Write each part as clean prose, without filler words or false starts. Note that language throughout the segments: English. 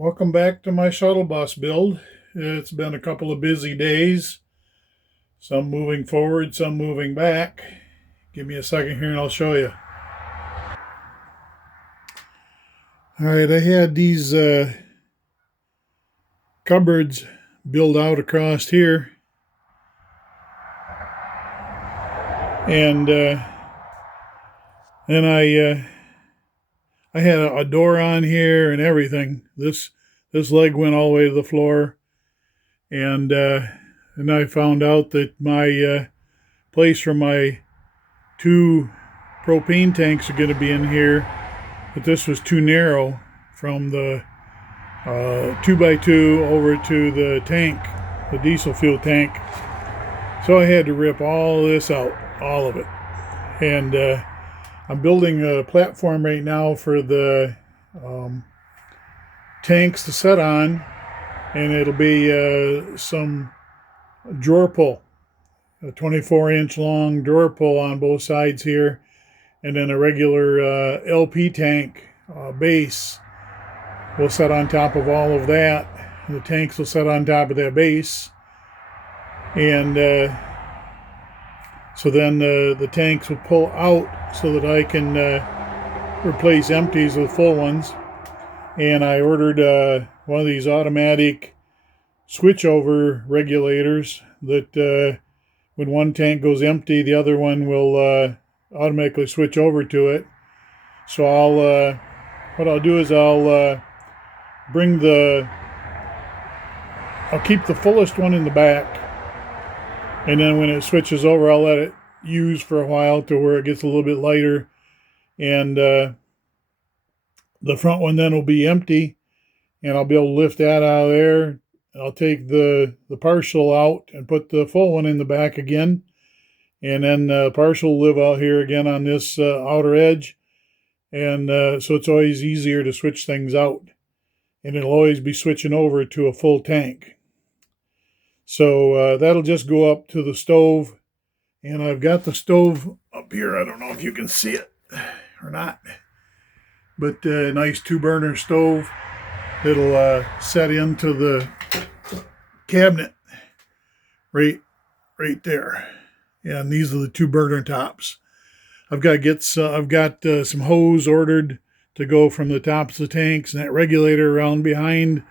Welcome back to my shuttle bus build. It's been a couple of busy days, some moving forward, some moving back. Give me a second here and I'll show you. All right, I had these cupboards built out across here, and then I had a door on here and everything. This leg went all the way to the floor, and I found out that my place for my two propane tanks are going to be in here, but this was too narrow from the 2x2 over to the tank, the diesel fuel tank. So I had to rip all this out, all of it. And I'm building a platform right now for the tanks to set on, and it'll be some drawer pull, a 24-inch long drawer pull on both sides here, and then a regular LP tank base will set on top of all of that. The tanks will set on top of that base, and so then the tanks will pull out so that I can replace empties with full ones. And I ordered one of these automatic switchover regulators that when one tank goes empty, the other one will automatically switch over to it. So what I'll do is I'll keep the fullest one in the back, and then when it switches over, I'll let it use for a while to where it gets a little bit lighter, and the front one then will be empty, and I'll be able to lift that out of there. I'll take the partial out and put the full one in the back again, and then partial will live out here again on this outer edge, and so it's always easier to switch things out, and it'll always be switching over to a full tank. So that'll just go up to the stove, and I've got the stove up here. I don't know if you can see it or not, but a nice 2-burner stove that'll set into the cabinet right there. And these are the 2-burner tops. I've got some hose ordered to go from the tops of the tanks and that regulator around behind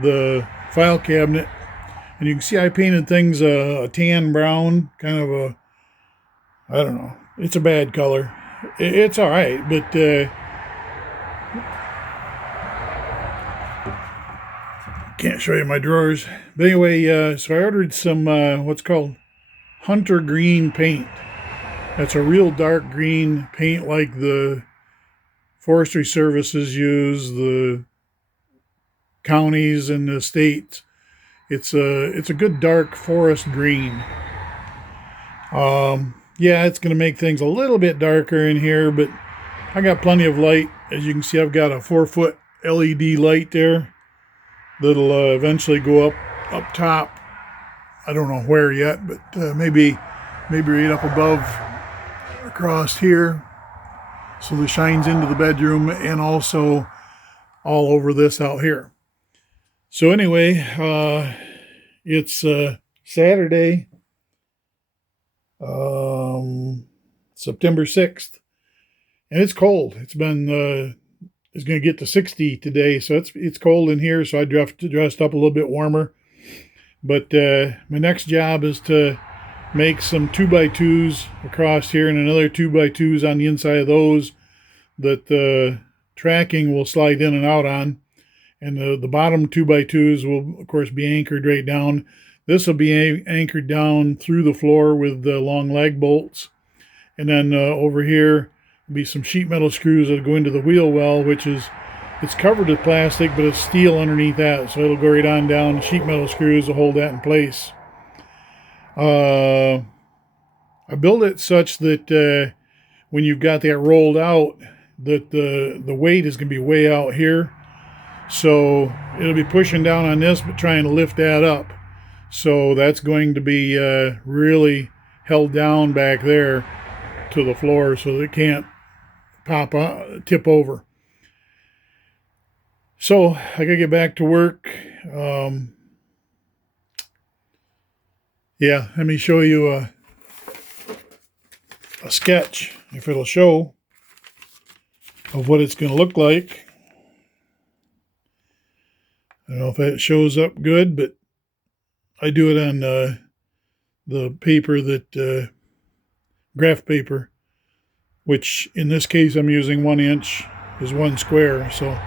the file cabinet. And you can see I painted things a tan brown, kind of a, I don't know, it's a bad color. It's all right, but can't show you my drawers. But anyway, so I ordered some what's called hunter green paint. That's a real dark green paint like the forestry services use, the counties and the states. It's a good dark forest green. Yeah, it's going to make things a little bit darker in here, but I got plenty of light. As you can see, I've got a 4-foot LED light there that'll eventually go up top. I don't know where yet, but maybe right up above, across here, so it shines into the bedroom and also all over this out here. So anyway, it's Saturday, September 6th, and it's cold. It's going to get to 60 today, so it's cold in here, so I dressed up a little bit warmer. But my next job is to make some 2x2s across here and another 2x2s on the inside of those that the tracking will slide in and out on. And the bottom 2x2s will, of course, be anchored right down. This will be anchored down through the floor with the long lag bolts. And then over here will be some sheet metal screws that go into the wheel well, it's covered with plastic, but it's steel underneath that. So it'll go right on down. The sheet metal screws will hold that in place. I built it such that when you've got that rolled out, that the weight is going to be way out here. So it'll be pushing down on this, but trying to lift that up. So that's going to be really held down back there to the floor so that it can't tip over. So So I gotta get back to work. Yeah, let me show you a sketch, if it'll show, of what it's going to look like. I don't know if that shows up good, but I do it on the paper that graph paper, which in this case I'm using 1 inch is 1 square. So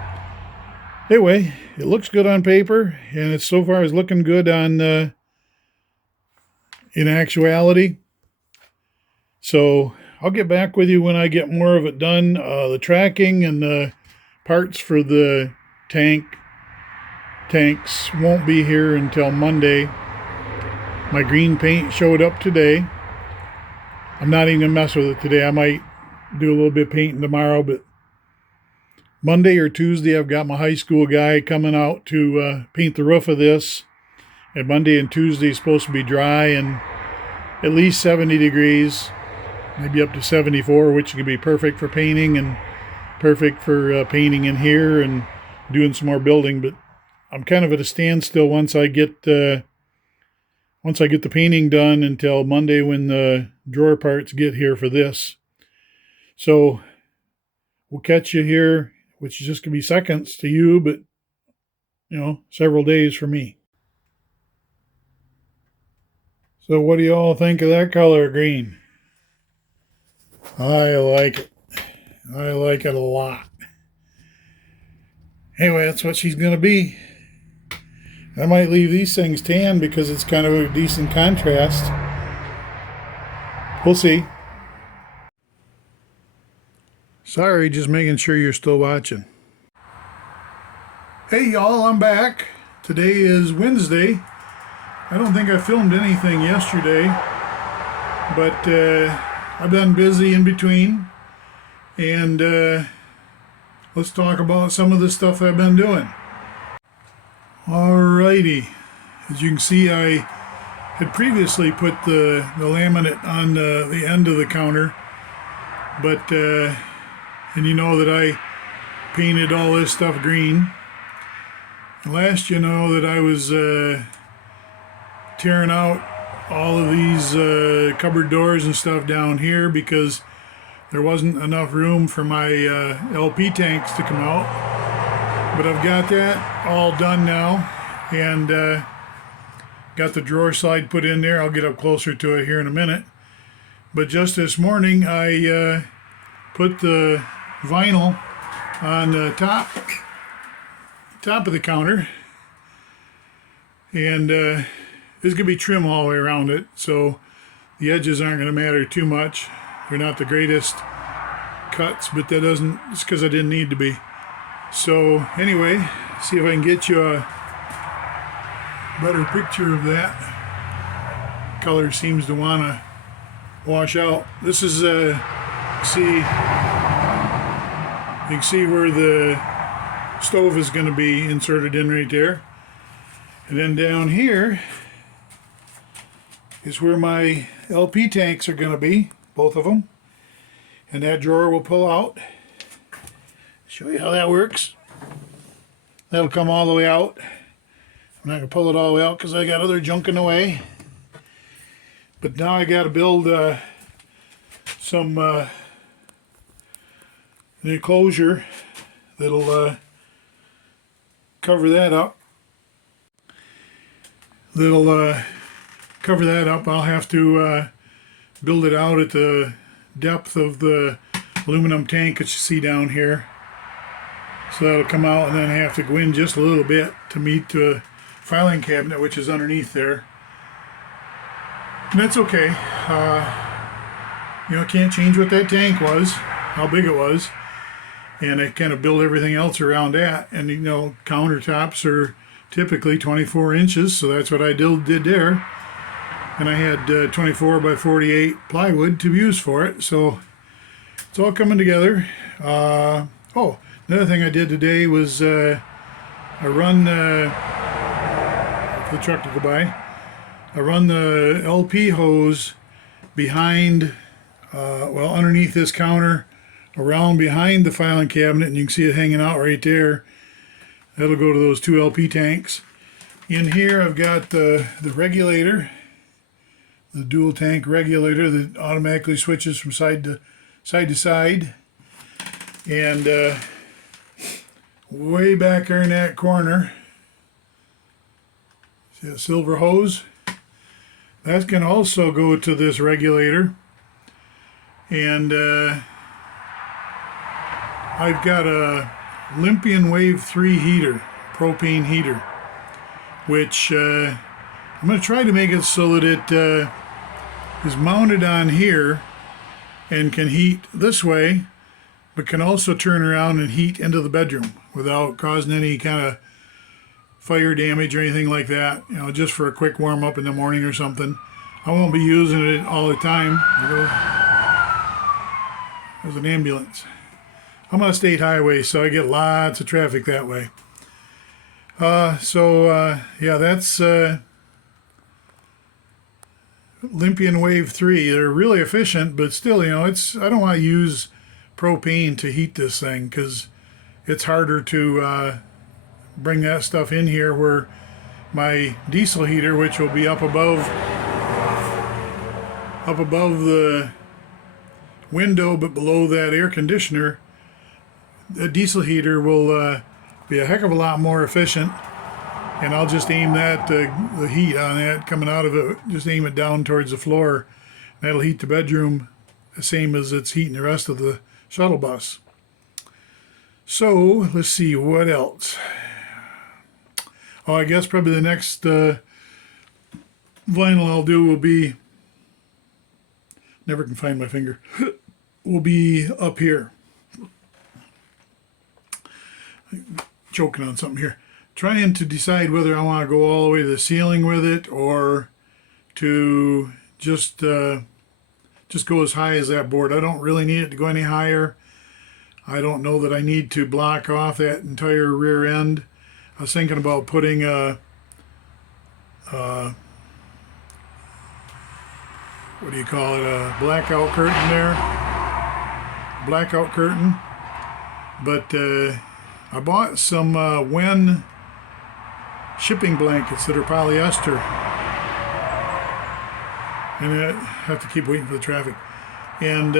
anyway, it looks good on paper, and it's so far is looking good on in actuality. So I'll get back with you when I get more of it done. The tracking and the parts for the tanks won't be here until Monday. My green paint showed up today. I'm not even gonna mess with it today. I might do a little bit of painting tomorrow, but Monday or Tuesday I've got my high school guy coming out to paint the roof of this. And Monday and Tuesday is supposed to be dry and at least 70 degrees, maybe up to 74, which could be perfect for painting and perfect for painting in here and doing some more building. But I'm kind of at a standstill once I get the painting done until Monday when the drawer parts get here for this. So we'll catch you here, which is just gonna be seconds to you, but several days for me. So what do you all think of that color green? I like it. I like it a lot. Anyway, that's what she's going to be. I might leave these things tan because it's kind of a decent contrast. We'll see. Sorry, just making sure you're still watching. Hey y'all, I'm back. Today is Wednesday. I don't think I filmed anything yesterday, but I've been busy in between, and let's talk about some of the stuff I've been doing. Alrighty, as you can see, I had previously put the laminate on the end of the counter, but and you know that I painted all this stuff green. And last you know that I was tearing out all of these cupboard doors and stuff down here because there wasn't enough room for my LP tanks to come out. But I've got that all done now, and got the drawer slide put in there. I'll get up closer to it here in a minute. But just this morning I put the vinyl on the top of the counter, and there's going to be trim all the way around it, so the edges aren't going to matter too much. They're not the greatest cuts, but that doesn't, it's because I didn't need to be. So anyway, see if I can get you a better picture of that. Color seems to want to wash out. This is you can see where the stove is going to be inserted in right there. And then down here is where my LP tanks are going to be, both of them. And that drawer will pull out. Show you how that works. That'll come all the way out. I'm not going to pull it all the way out because I got other junk in the way. But now I got to build some an enclosure that'll cover that up. I'll have to build it out at the depth of the aluminum tank that you see down here. So that'll come out, and then I have to go in just a little bit to meet the filing cabinet, which is underneath there. And that's okay. Can't change what that tank was, how big it was. And I kind of build everything else around that. And countertops are typically 24 inches, so that's what I did there. And I had 24 by 48 plywood to use for it, so it's all coming together. Another thing I did today was I run the truck to go by. I run the LP hose behind, underneath this counter, around behind the filing cabinet, and you can see it hanging out right there. That'll go to those 2 LP tanks. In here I've got the regulator, the dual tank regulator that automatically switches from side to side. And way back there in that corner, see a silver hose? That can also go to this regulator. And I've got a Olympian Wave 3 heater, propane heater, which I'm going to try to make it so that it is mounted on here and can heat this way, but can also turn around and heat into the bedroom without causing any kind of fire damage or anything like that. You know, just for a quick warm up in the morning or something. I won't be using it all the time. There's an ambulance. I'm on a state highway, so I get lots of traffic that way. Yeah, that's Olympian Wave 3. They're really efficient, but still, you know, I don't want to use propane to heat this thing because it's harder to bring that stuff in here, where my diesel heater, which will be up above the window but below that air conditioner, the diesel heater will be a heck of a lot more efficient. And I'll just aim that, the heat on that coming out of it, just aim it down towards the floor. That'll heat the bedroom the same as it's heating the rest of the shuttle bus. So let's see what else. Oh, I guess probably the next vinyl I'll do will be, never can find my finger, will be up here. Choking on something here. Trying to decide whether I want to go all the way to the ceiling with it, or to just go as high as that board. I don't really need it to go any higher. I don't know that I need to block off that entire rear end. I was thinking about putting a what do you call it, a blackout curtain there. Blackout curtain. But I bought some Wen shipping blankets that are polyester. And I have to keep waiting for the traffic. And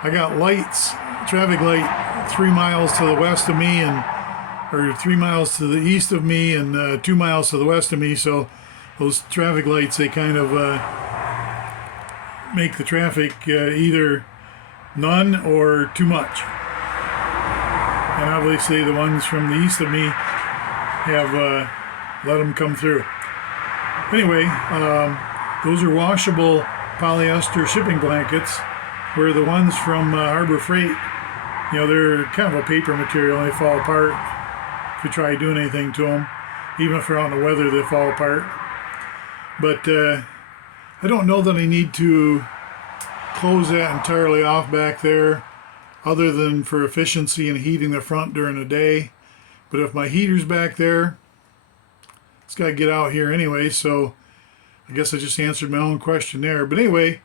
I got lights, traffic light 3 miles to the west of me, or 3 miles to the east of me, and 2 miles to the west of me. So those traffic lights, they kind of make the traffic either none or too much. And obviously the ones from the east of me have let them come through. Anyway, those are washable polyester shipping blankets, where the ones from Harbor Freight, you know, they're kind of a paper material. They fall apart if you try doing anything to them. Even if they're out in the weather, they fall apart. But I don't know that I need to close that entirely off back there, other than for efficiency and heating the front during the day. But if my heater's back there, it's got to get out here anyway, so I guess I just answered my own question there. But anyway,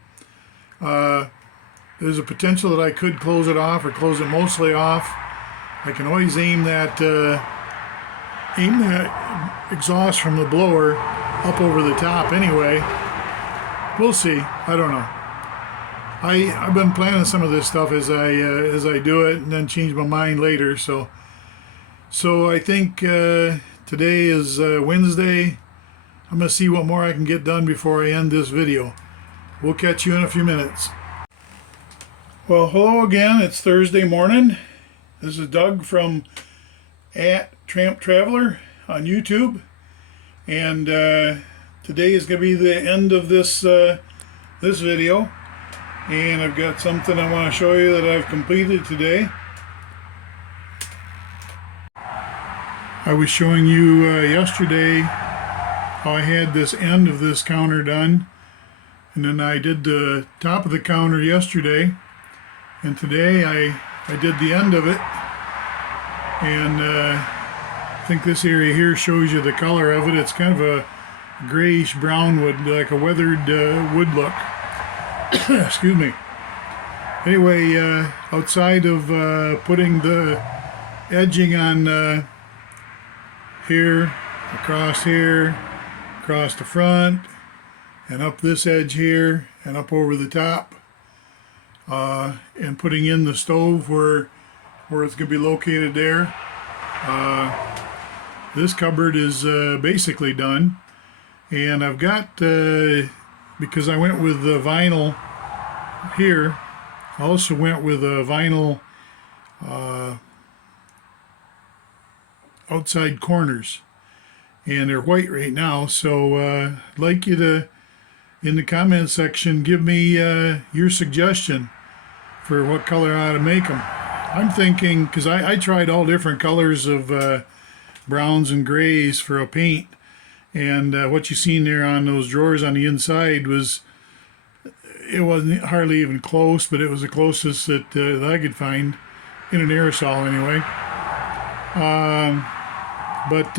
there's a potential that I could close it off or close it mostly off. I can always aim that exhaust from the blower up over the top anyway. We'll see. I don't know. I've been planning some of this stuff as I do it, and then change my mind later. So I think today is Wednesday. I'm going to see what more I can get done before I end this video. We'll catch you in a few minutes. Well, hello again. It's Thursday morning. This is Doug from @TrampTraveler on YouTube, and today is going to be the end of this this video. And I've got something I want to show you that I've completed today. I was showing you yesterday how I had this end of this counter done, and then I did the top of the counter yesterday, and today I did the end of it. And I think this area here shows you the color of it. It's kind of a grayish brown wood, like a weathered wood look. Excuse me. Anyway, outside of putting the edging on here, across the front, and up this edge here, and up over the top, and putting in the stove where it's going to be located there. This cupboard is basically done, and I've got, because I went with the vinyl here, I also went with a vinyl outside corners, and they're white right now, so I'd like you to, in the comment section, give me your suggestion for what color I ought to make them. I'm thinking, because I tried all different colors of browns and grays for a paint, and what you seen there on those drawers on the inside it wasn't hardly even close, but it was the closest that I could find in an aerosol anyway. But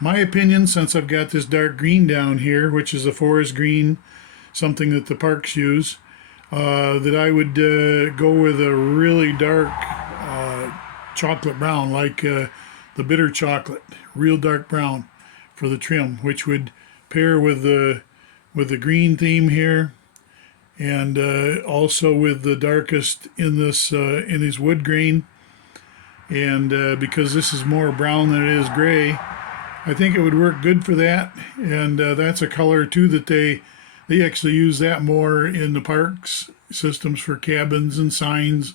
my opinion, since I've got this dark green down here, which is a forest green, something that the parks use, that I would go with a really dark chocolate brown, like the bitter chocolate, real dark brown for the trim, which would pair with the green theme here, and also with the darkest in this wood grain. And because this is more brown than it is gray, I think it would work good for that. And that's a color too that they actually use that more in the parks systems for cabins and signs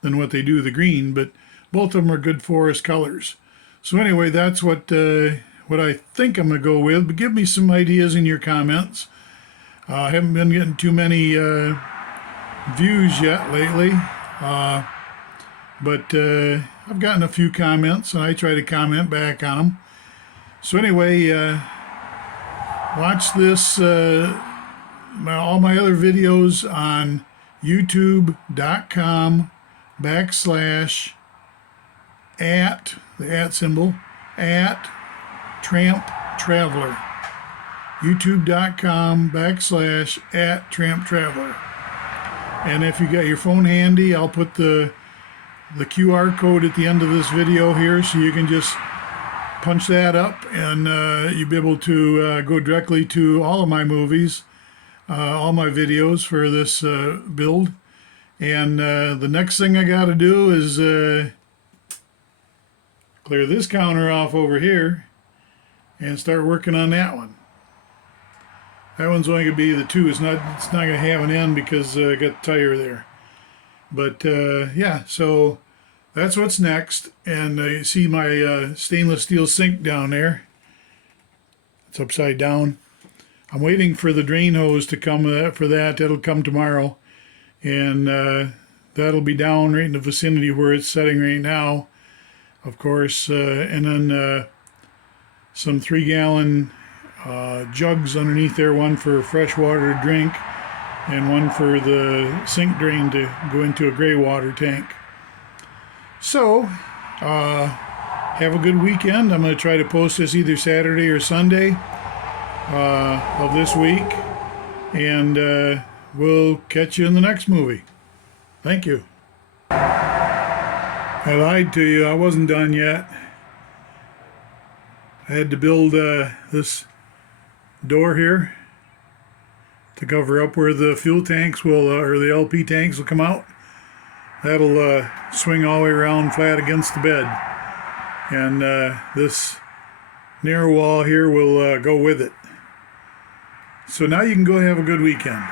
than what they do the green. But both of them are good forest colors. So anyway, that's what I think I'm gonna go with. But give me some ideas in your comments. I haven't been getting too many views yet lately, but I've gotten a few comments, and I try to comment back on them. So anyway, watch this, all my other videos on youtube.com/@ the @ symbol @Tramp Traveler. youtube.com/ @Tramp Traveler. And if you got your phone handy, I'll put the QR code at the end of this video here, so you can just punch that up, and you'll be able to go directly to all of my movies, all my videos for this build. And the next thing I got to do is clear this counter off over here and start working on that one. That one's only going to be the 2. It's not going to have an end because I got the tire there. But yeah, so that's what's next. And you see my stainless steel sink down there. It's upside down. I'm waiting for the drain hose to come for that. That'll come tomorrow. And that'll be down right in the vicinity where it's setting right now, of course. And then some 3-gallon jugs underneath there, one for fresh water to drink and one for the sink drain to go into a gray water tank. So have a good weekend. I'm going to try to post this either Saturday or Sunday of this week, and we'll catch you in the next movie. Thank you. I lied to you. I wasn't done yet. I had to build this door here to cover up where the fuel tanks will, or the LP tanks will come out. That'll swing all the way around flat against the bed. And this narrow wall here will go with it. So now you can go have a good weekend.